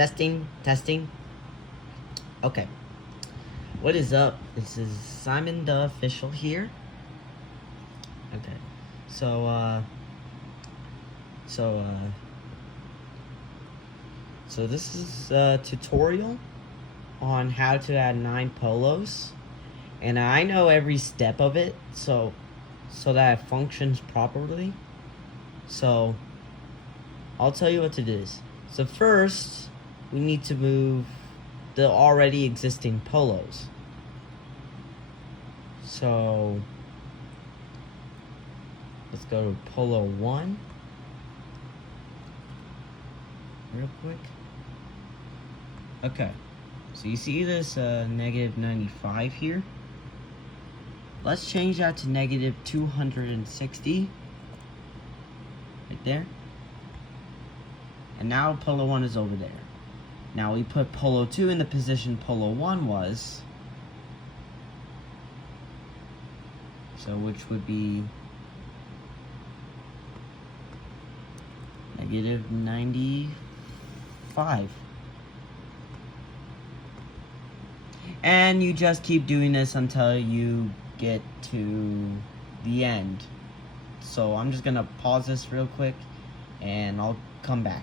Testing, testing. Okay. What is up? This is Simon the Official here. Okay. So this is a tutorial on how to add 9 polos. And I know every step of it, so that it functions properly. So I'll tell you what to do. So first, we need to move the already existing polos. So let's go to Polo 1 real quick. Okay, so you see this negative 95 here? Let's change that to negative 260 right there. And now Polo 1 is over there. Now we put Polo 2 in the position Polo 1 was. So which would be negative 95. And you just keep doing this until you get to the end. So I'm just gonna pause this real quick and I'll come back.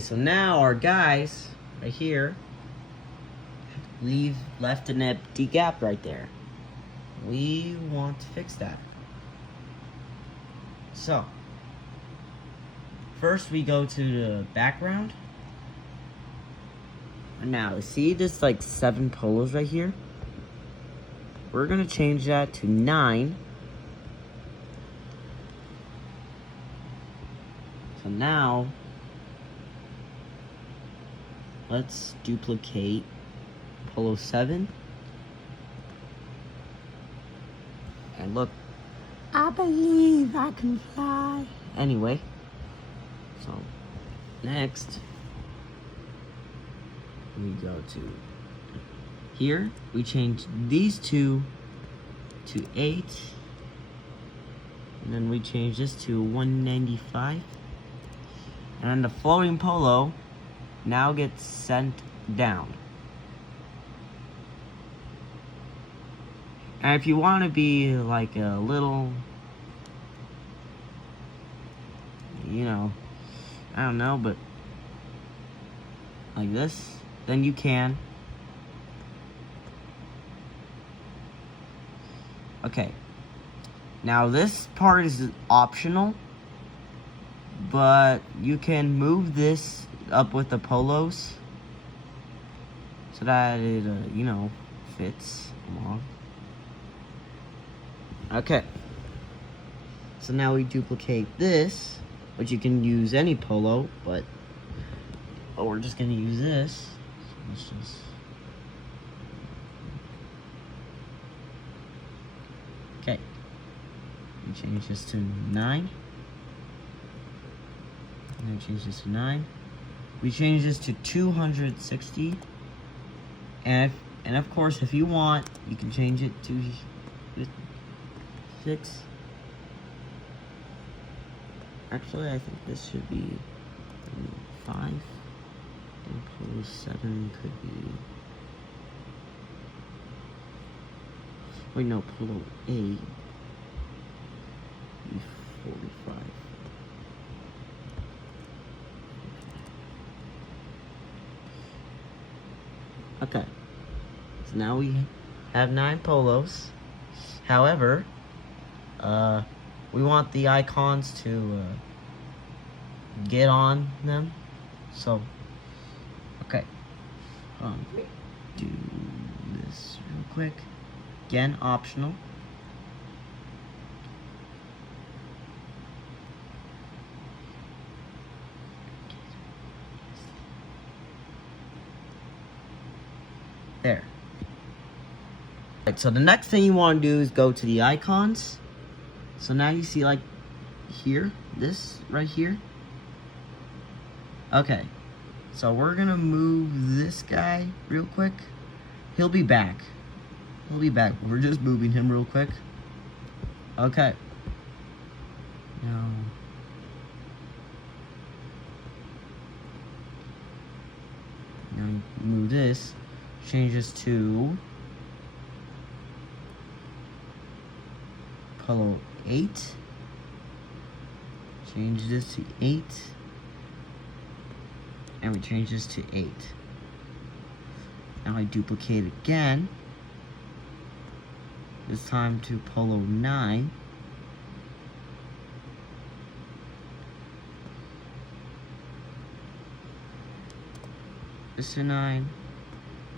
So now our guys right here left an empty gap right there. We want to fix that. So first we go to the background. Now see this like 7 polos right here? We're gonna change that to 9. So now let's duplicate Polo 7. And look, I believe I can fly. Anyway, so next we go to here. We change these two to 8. And then we change this to 195. And the floating polo now gets sent down. And if you want to be like a little, you know, I don't know, but like this, then you can. Okay. Now this part is optional, but you can move this up with the polos so that it, you know, fits along. Okay. So now we duplicate this, which you can use any polo, but we're just gonna use this. So let's just okay. We change this to 9. And then change this to 9. We change this to 260. And of course, if you want, you can change it to 6. Actually, I think this should be 5. And Polo 7 could be. Wait, no, Polo 8 be 45. Okay, so now we have 9 polos. However, we want the icons to get on them. So, okay, do this real quick. Again, optional. There. Right, so the next thing you want to do is go to the icons. So now you see like here, this right here. Okay, so we're gonna move this guy real quick. He'll be back. He'll be back. We're just moving him real quick. Okay. Now Now move this, change this to Polo 8. Change this to 8. And we change this to 8. Now I duplicate again. This time to Polo 9. This to 9.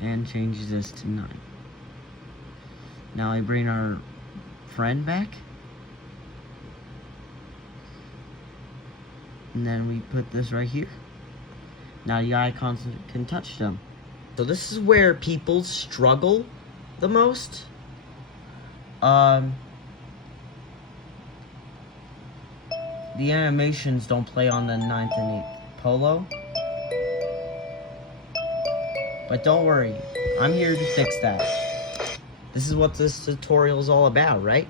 And change this to 9. Now I bring our friend back. And then we put this right here. Now the icons can touch them. So this is where people struggle the most. The animations don't play on the 9th and 8th Polo. But don't worry, I'm here to fix that. This is what this tutorial is all about, right?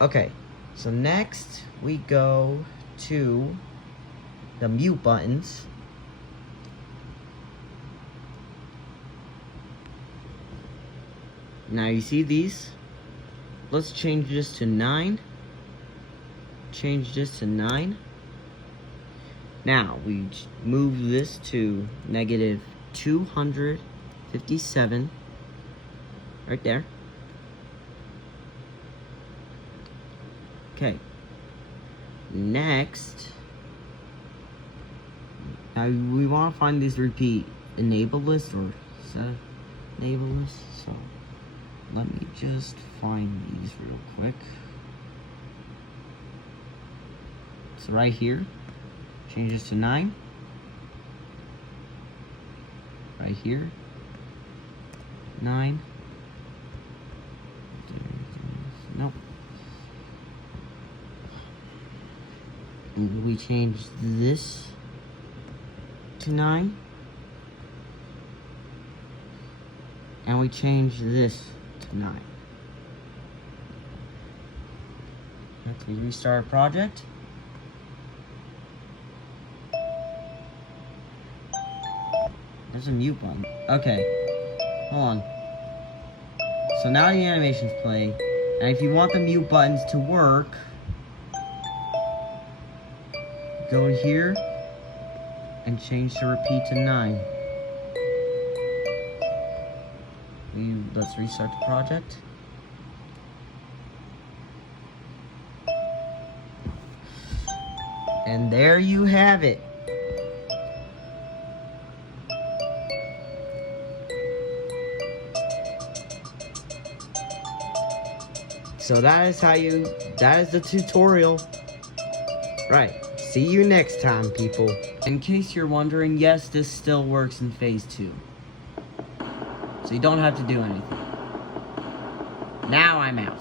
Okay, so next we go to the mute buttons. Now you see these? Let's change this to 9. Change this to 9. Now we move this to negative 257. Right there. Okay. Next. Now we want to find this repeat enable list or set enable list. So let me just find these real quick. So right here, change this to 9. Right here, 9. Nope. And we change this to 9. And we change this to 9. Let's restart our project. There's a mute button. Okay, hold on. So now the animation's playing, and if you want the mute buttons to work, go here and change to repeat to 9. Let's restart the project. And there you have it. So that is the tutorial. Right. See you next time, people. In case you're wondering, yes, this still works in phase 2. So you don't have to do anything. Now I'm out.